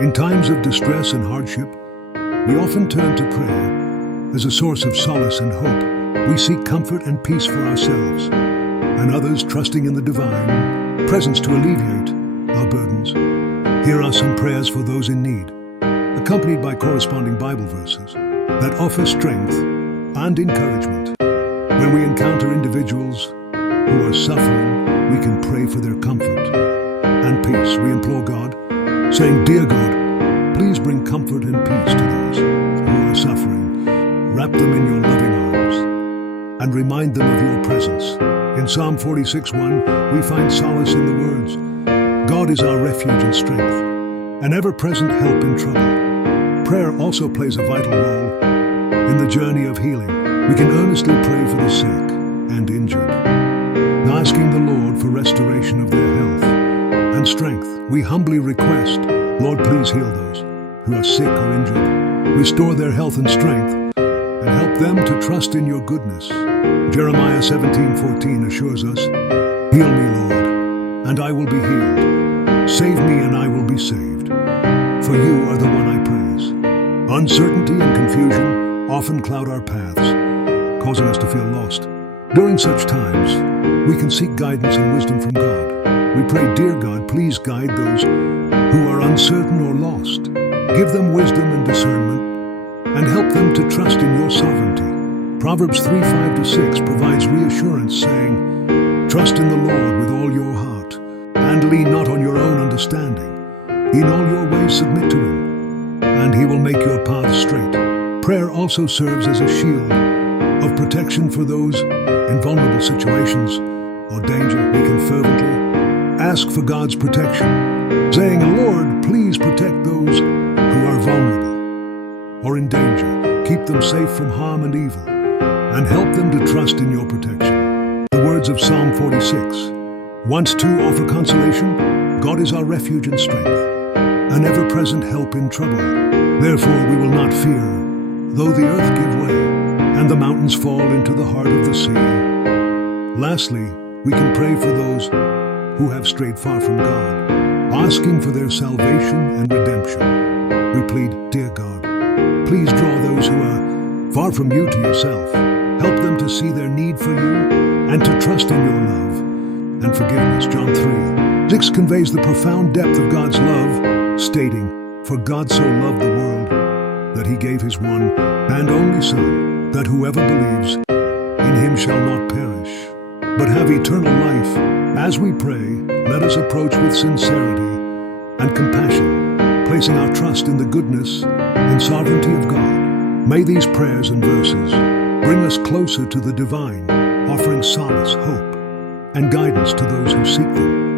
In times of distress and hardship, we often turn to prayer as a source of solace and hope. We seek comfort and peace for ourselves and others, trusting in the divine presence to alleviate our burdens. Here are some prayers for those in need, accompanied by corresponding Bible verses that offer strength and encouragement. When we encounter individuals who are suffering, we can pray for their comfort and peace. We implore God, saying, "Dear God, please bring comfort and peace to those who are suffering. Wrap them in your loving arms and remind them of your presence." In Psalm 46:1, we find solace in the words, "God is our refuge and strength, an ever-present help in trouble." Prayer also plays a vital role in the journey of healing. We can earnestly pray for the sick and injured, asking the Lord for restoration of their health and strength. We humbly request, "Lord, please heal those who are sick or injured. Restore their health and strength, and help them to trust in your goodness." Jeremiah 17:14 assures us, "Heal me, Lord, and I will be healed. Save me, and I will be saved. For you are the one I praise." Uncertainty and confusion often cloud our paths, causing us to feel lost. During such times, we can seek guidance and wisdom from God. We pray, "Dear God, please guide those who are uncertain or lost. Give them wisdom and discernment, and help them to trust in your sovereignty." Proverbs 3:5-6 provides reassurance, saying, "Trust in the Lord with all your heart, and lean not on your own understanding. In all your ways submit to him, and he will make your path straight." Prayer also serves as a shield of protection for those in vulnerable situations or danger. We can fervently ask for God's protection, saying, "Lord, please protect those who are vulnerable or in danger. Keep them safe from harm and evil, and help them to trust in your protection." The words of Psalm 46 once too offer consolation. God is our refuge and strength, an ever-present help in trouble. Therefore we will not fear, though the earth give way, and the mountains fall into the heart of the sea. Lastly, we can pray for those who have strayed far from God, asking for their salvation and redemption. We plead, "Dear God, please draw those who are far from you to yourself. Help them to see their need for you and to trust in your love and forgiveness." John 3:6 conveys the profound depth of God's love, stating, "For God so loved the world that he gave his one and only Son, that whoever believes in him shall not perish, but have eternal life." As we pray, let us approach with sincerity and compassion, placing our trust in the goodness and sovereignty of God. May these prayers and verses bring us closer to the divine, offering solace, hope, and guidance to those who seek them.